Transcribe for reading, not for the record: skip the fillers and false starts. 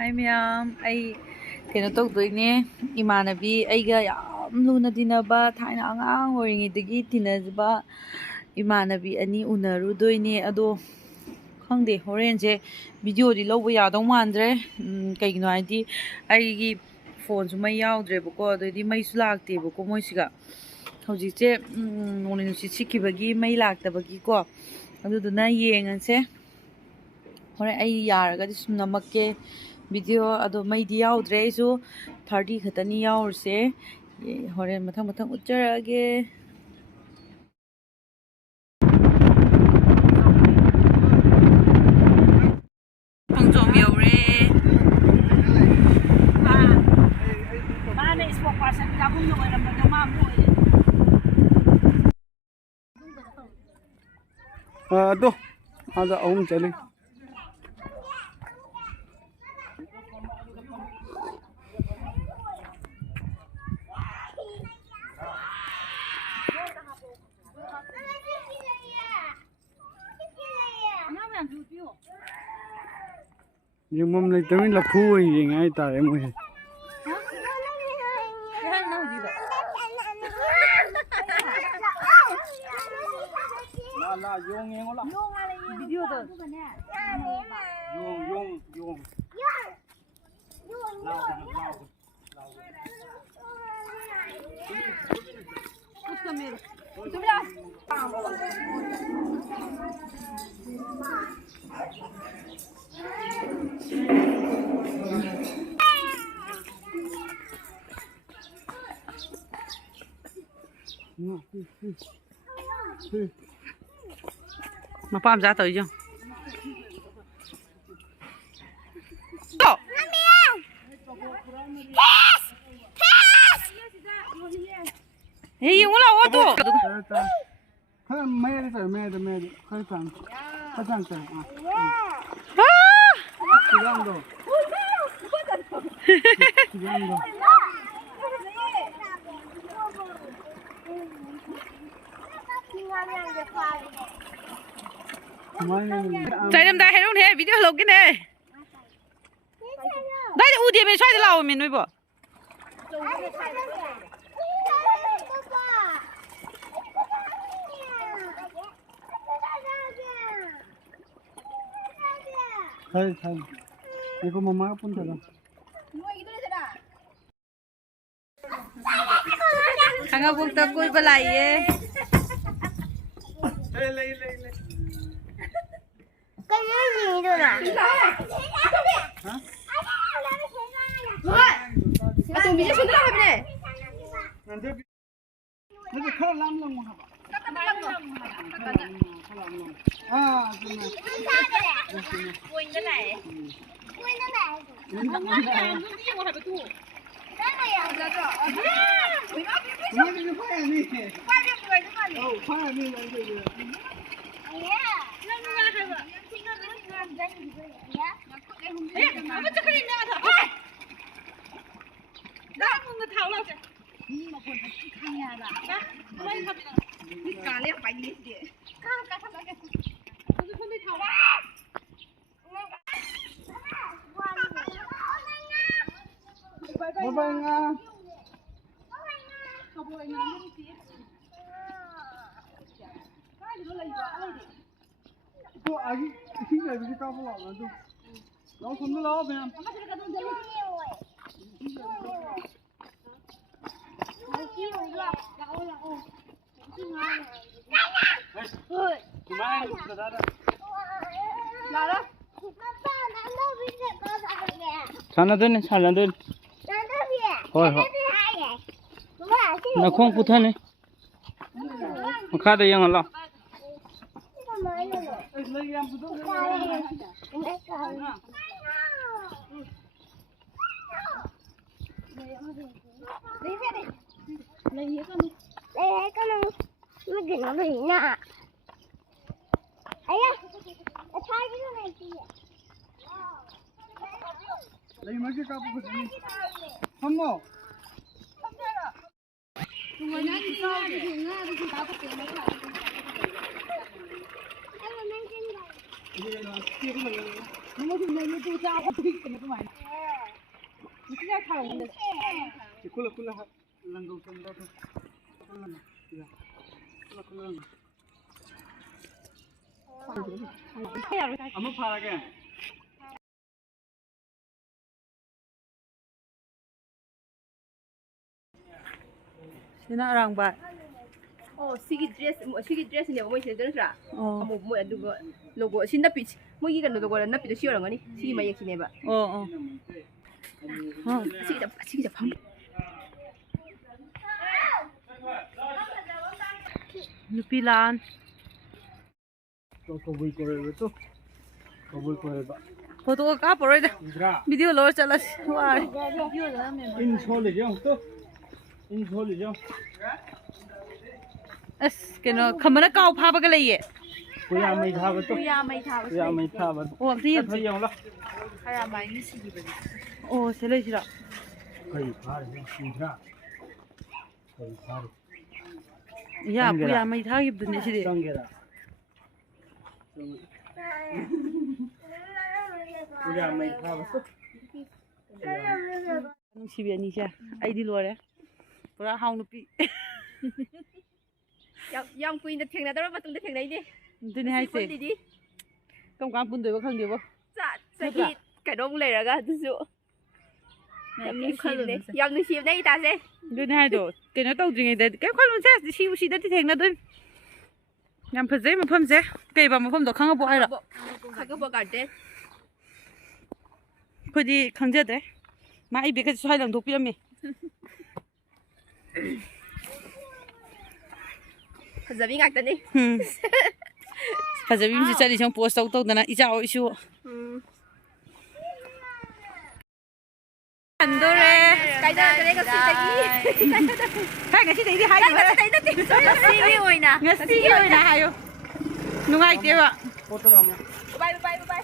Hi ma'am, ay kaino tꯧꯗꯣꯏꯅꯦ imannabi aiga yam luna tinaba thaina angang oringidagi tinajba imannabi ani unarudoine ado khangde horenje video di lawba yadau mandre kaigino haidi aigi phone su mai yaudrebako adodi mai su laktebako moisiga hojikse noni nusi sikibagi mai laktabagi ko aduduna yenganse hore ai yaragadi sum namakke video ado mai di yaudre aisu 30 khatani yaurse hore mathang mathang utjarage Pangzom yaure mane spokesperson kabung no wala magama mo do ada om chali nhưng mâm này tới là phu gì ngay tại em ơi là dùng nghe ngon lắm video đó dùng mà pam ra tới chưa yung wala auto mấy cái mẹ khơi phẳng trời Silang do. Silang do. Chạy đâm đại hay không thế? Video lộc cái này. Đây là ưu tiên mình xoay lao mình nuôi bỏ. Thay. Ini kok mama pun jalan. Hanga buk tak koi balai ye. Lei. Cái gì đâu nè? Hả? À tụi mình sẽ xuống đây này. Nóจะเข้าล้ำลงครับQuên cái này. Nó cái gì mà phải bị thu. Cái này à? Dạ rồi. Nó cái khoai này. Khoai cái người nó còn. Khoai này là cái gì? Nó nghe hay vậy? Xin nó nghe danh gì vậy nhá. Nó chắc cái gì nữa thật. Đó, người thảo lâu chưa? Nhưng mà còn phải khăn nhà là. Đây thật. Cả liếc bánh đi kìa. Cả thật là cái. Tôi không đi thảo đâu. Bye bye nga. Cô ai khi này bị cao vào lòng rồi. Nó không có lo phải không? 산나든 산나든 thôi nó không phụ thân này nó khá đây yang lo Mấy cái nó bị nè. Ấy à, thay cái này kìa. lấy mấy cái cặp của chị không mò Người nói thì sao thì Nga thì tao có tiền mấy cái. Em là mang trên này. 무슨 내 유튜브 짜고 있는 거 많이. 진짜 잘 오는데. 쿨라 랑고 좀 더. 쿨라. 한번 파라게. Sina arang ba? 시기 드레스네 뭐 있어 들으라. Oh. 뭐 누구 로고 신나피 뭐기 간도 로고 나피도 시어랑 거니. 시기 막 얘기네 봐. Oh. 시기다 방. Nupi lan. कबूल करे तो कबूल करे बा Photo ka pore da. इधरा Video lo chalas. Wa. इन छोले जाओ तो इन छोले जाओ As keno khamana kaw pha ba ga lai ye. कुया में था तो 야 마이 다. कुया में था बा Oh, ti तो ये वाला 하야 마이 시기 봐. Oh, se lai sira. कई फार है इधरा कई फार Ya, pu ya mai tha gi bne si de. संगेरा कुया में था बस Nung si bi ani cha. Ai di lo re. Pura haung nupi. 양 꾸인데 탱나더라 맞던데 탱나이디. Tin hai se. 디 Kam kam pun doi ba khang de bo. 자, 저기 가동 레라가 두수. 양 누시네 이 다세. Tin hai do. Keno tau dring de. Ke khol mun se si da ti theng na doi. Yam phazai ma pham se. Kai ba ma pham do khang bo ai ra. 가고 뭐 갈때 Khodi khang ja de. Ma ai be ka sai lang dok pi me. 자비 갔더니. Phazai bim si chali chang post tau tau dana icha o isu. Andore. 가이다 내가 쓰기. Hai ngasi dei di hai. 시기 오이나. Ngasi gi oi na hayo. Nungai te ba. Photo Ram 바이 바이 바이.